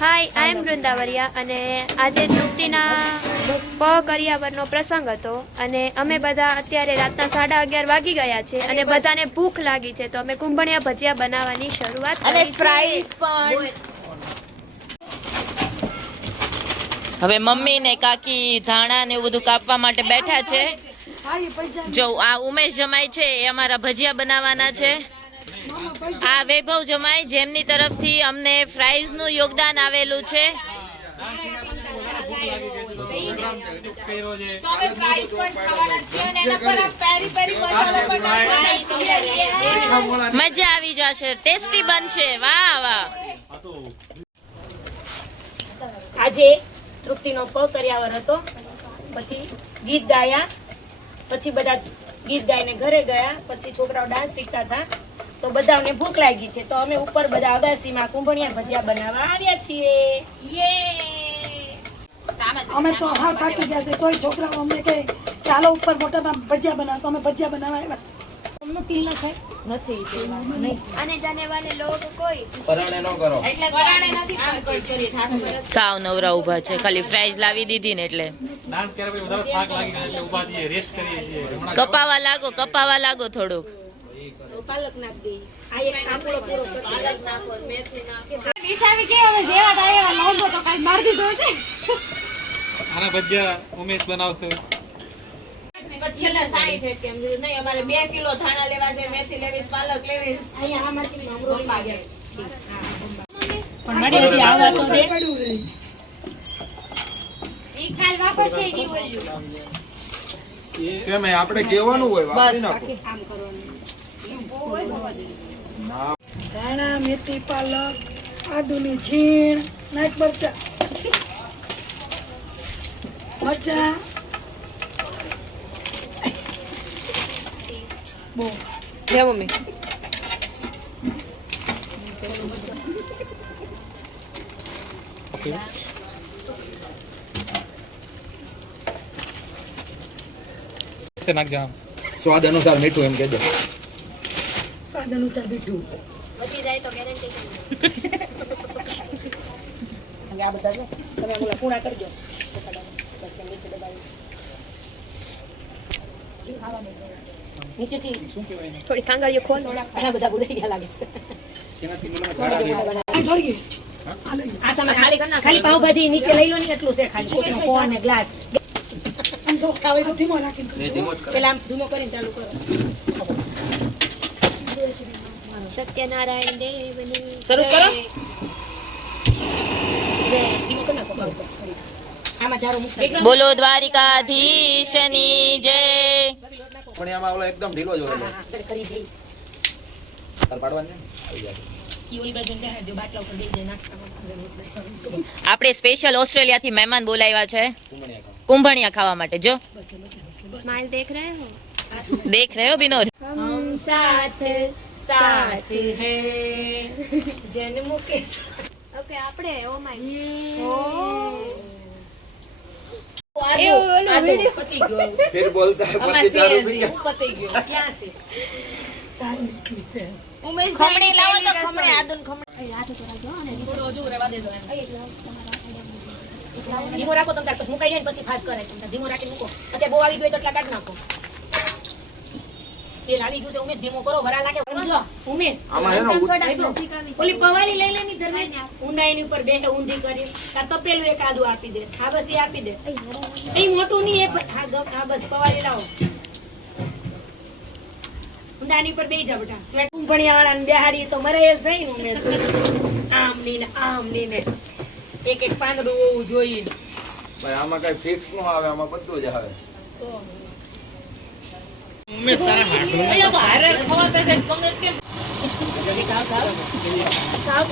હાય આઈ એમ વૃંદાવરિયા અને આજે તૃપ્તિના કરિયાવરનો પ્રસંગ હતો અને અમે બધા અત્યારે રાતના 11:30 વાગી ગયા છે અને બધાને ભૂખ લાગી છે તો અમે કુંભણિયા ભજીયા બનાવવાની શરૂઆત કરી છે. ફ્રાઈઝ પણ હવે મમ્મી ને કાકી ધાણા ને એવું બધું કાપવા માટે બેઠા છે. જો આ ઉમેશ જમાઈ છે એ અમારા ભજીયા બનાવવાના છે. આ વૈભવ જમાઈ જેમની તરફથી અમને ફ્રાઈઝ નું યોગદાન આવેલું છે. મજા આવી જશે, ટેસ્ટી બનશે. વાહ વાહ. આજે તૃપ્તિનો કરિયાવર હતો, પછી ગીત ગાયા, પછી બધા ગીત ગાઈને ઘરે ગયા, પછી છોકરાઓ ડાન્સ શીખતા હતા તો બધાને ભૂખ લાગી છે તો અમે ઉપર બધા અગાસીમાં કુંભણિયા ભજીયા બનાવવા આવ્યા છીએ. અમે તો હા થાકી ગયા છે તોય છોકરાઓ અમને કહે કે હાલો ઉપર મોટામાં ભજીયા બનાવો તો અમે ભજીયા બનાવવા આવ્યા. અને જાને વાલે લોગ કોઈ સાવ નવરા ઉભા છે, ખાલી ફ્રાઈઝ લાવી દીધી ને એટલે કપાવા લાગો થોડુંક. પાલક નાખ દે. આ એક કાપડો પૂરો કરી પાલક નાખો, મેથી નાખો. ઈસાવી કે હવે જેવા તારેવા લોગો તો કાઈ માર દીધો છે. આના ભજીયા ઉમેશ બનાવશે. છેલ્લે 60 છે કેમ નહીં, અમારે 2 કિલો ધાણા લેવા છે, મેથી લેવી, પાલક લેવી. અહીંયા આમાંથી મામરો લાગે પણ મારી હજી આવવા તો દે. ઈ ખાલ વાપરશે ઈ હોય કેમ આપણે કહેવાનું હોય વાપરી નાખો. કામ કરવાનું. ધાણા મેથી પાલક આદુની છીણ નાખ મરચા બહુ લે મમ્મી. નાખજો. સ્વાદ અનુસાર મીઠું એમ કહેજો. સ્વાદ અનુસાર મીઠું. વધી જાય તો ગેરંટી અને આ બધા જો તમે ઓલા પૂરા કરજો. બસ નીચે દબાવી. નીચેથી થોડી કાંગળીઓ ખોલ. ઘણા બધા બુરાઈ ગયા લાગે છે. આ સામે ખાલી પાવભાજી નીચે લઈ લો ને એટલું છે, ખાલી કોકનો કોન ને ગ્લાસ. ધીમો રાખીને ધીમો જ કરો. પેલા આમ ધીમો કરીને ચાલુ કરો. સત્યનારાયણ દેવની શરૂ કરો. ધીમો કરી નાખો. આમાં જારો મૂકી દો. બોલો દ્વારિકાધીશની જય. પણ આમાં ઓલો એકદમ ઢીલો જ હોય. હા, કરી દે. તાર પાડવાની આવી જાય. ઈ ઓલી બાજુ ને જો બાટલા ઉપર દઈ દે નાખતા. આપણે સ્પેશિયલ ઓસ્ટ્રેલિયા થી મહેમાન બોલાવ્યા છે કુંભણિયા ખાવા. કુંભણિયા ખાવા માટે. જો સ્માઈલ દેખ રહે હો. દેખ રહ્યો વિનોદ. हम साथ साथ हैं जन्म के ઓકે આપણે ઓ માય फिर बोलता है पति दारू पी गया. क्या से ઉમેશ ખમણી લાવો તો ખમણી આદુન ખમણી હાથ તો રાખજો અને થોડો હજુ રહેવા દેજો એમ. ધીમો રાખો તમે પછી મુકાઈ જાય ને પછી ફાસ્ટ કરે તમે ધીમો રાખીને મૂકો. અત્યારે બહુ આવી ગયો તો એટલા કાઢ નાખો. તેલ આવી ગયું છે ઉમેશ, ધીમો કરો વરા લાગે. સમજો ઉમેશ આમાં એનો ઓલી પવારી લઈ લેની ધર્મેશ ઊંડાઈની ઉપર બે ઊંધી કરી તાર તપેલું એક આદુ આપી દે. હા બસ એ આપી દે. એ મોટું નહીં એ હા બસ પવારી લાવો. ઊંડાની પર બેસી જા બેટા. સ્વેટ કુંભણિયા વાળાને બેહાડી તો મરે જ જાય ને ઉમેશ. આમ ની ને એક એક પાંદડું હોવું જોઈએ. ભાઈ આમાં કઈ ફિક્સ નો આવે, આમાં બધું જ આવે. તો અહીંયા તો હારે ખવા તો કંઈક ગમે તેમ. ખાવ.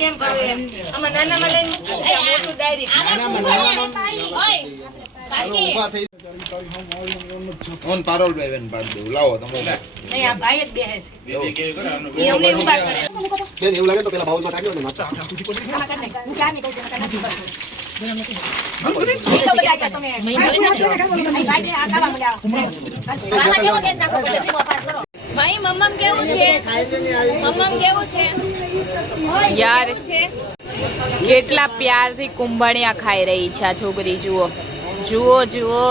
કેમ ભાવે એમ? આમાં નાનામાં લઈને મૂકી દે, મોટું ડાયરી. ઓન પારોલ ભાઈ બેન પાડ દઉં. લાવો તમે. નહીં આ ભાઈ જ બેસે છે. ઈ અમને ઊભા કરે. બેન એવું લાગે તો પેલા બાઉલમાં નાખ્યો ને માથા. આમાં કરી નાખ. હું ક્યાં નહીં કહું છું, કાંઈ નથી કરતું. તો બધા ત્યાં તમે અહીં ભાઈને આ ખાવા મળ્યા. આમાં કેવો ગેસ નાખો પડે, ધીમો ફાસ્ટ કરો. ભાઈ મમ્મમ કેવું છે? મમ્મમ કેવું છે? યાર કેટલા પ્યારથી કુંભણિયા ખાઈ રહી છે આ છોકરી. જુઓ જુઓ જુઓ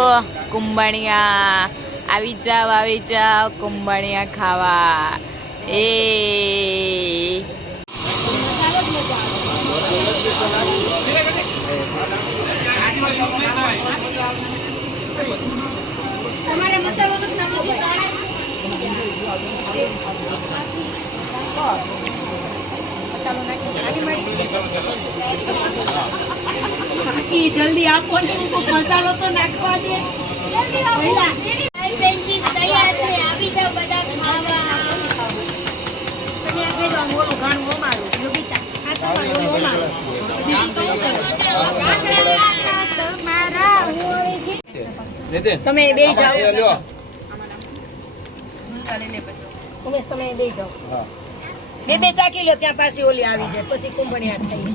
કુંભણિયા. આવી જાવ કુંભણિયા ખાવા. એ તમારે મસાલો નથી નાખવો છે મસાલો નાખી જલ્દી આપો ને મસાલો તો નાખવા દે પહેલા. ફ્રેન્ચીસ તૈયાર છે, આવી જાવ બધા ખાવા. તમે આ કહેજો મોલું ઘણ મોમાડું યોગિતા આ તમારું મોમાડું તમે બે જાઓ. ઉમેશ તમે બે જાઓ. બે ચાકી લો ત્યાં પાસે ઓલી આવી જાય પછી કુંભણિયા થઈ.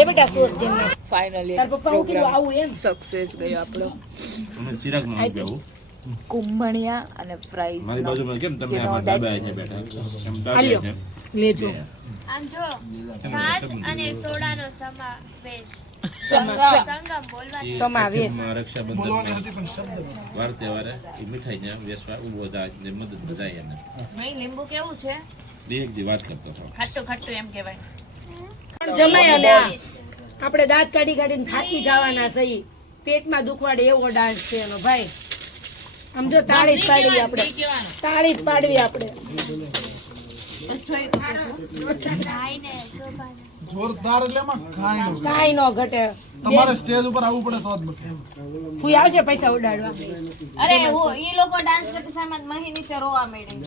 એ બેટા સોસ જેમ નાખ. ફાઇનલી તાર પપ્પા હું કીધું આવું એમ સક્સેસ ગયો આપણો આપ્યું. કુંભણિયા અને ફ્રાઈઝ. મારી બાજુમાં કેમ તમે આમાં દાબા છે બેઠા એમ હાલ્યો દાબા છે લેજો આમ જો છાશ અને સોડાનો સમાવેશ. સંગમ. સંગમ બોલવાનું. સમાવેશ. માં રક્ષાબંધન વાર તહેવારે એ મીઠાઈ ને વેચવા ઉભો થાય ને મદદ બધાય એને ભાઈ લીંબુ કેવું છે? એક દી વાત કરતો હતો ખાટું ખાટું એમ કહેવાય. જમાય અને આપણે દાંત કાઢી કાઢીને થાકી જવાના સહી. પેટમાં દુખવાડે એવો ડાન્સ છે એનો ભાઈ. આમ જો તાળી જ પાડવી આપણે. તાળી જ પાડવી આપણે. ભાઈને શોભાને. જોરદાર એટલે એમાં કાંઈ ન ઘટે. કાંઈ ન ઘટે. તમારે સ્ટેજ ઉપર આવવું પડે તો જ બને. ફૂઈ આવશે પૈસા ઉડાડવા. અરે એ લોકો ડાન્સ કરતા સામે મહી નીચે રોવા માંડી.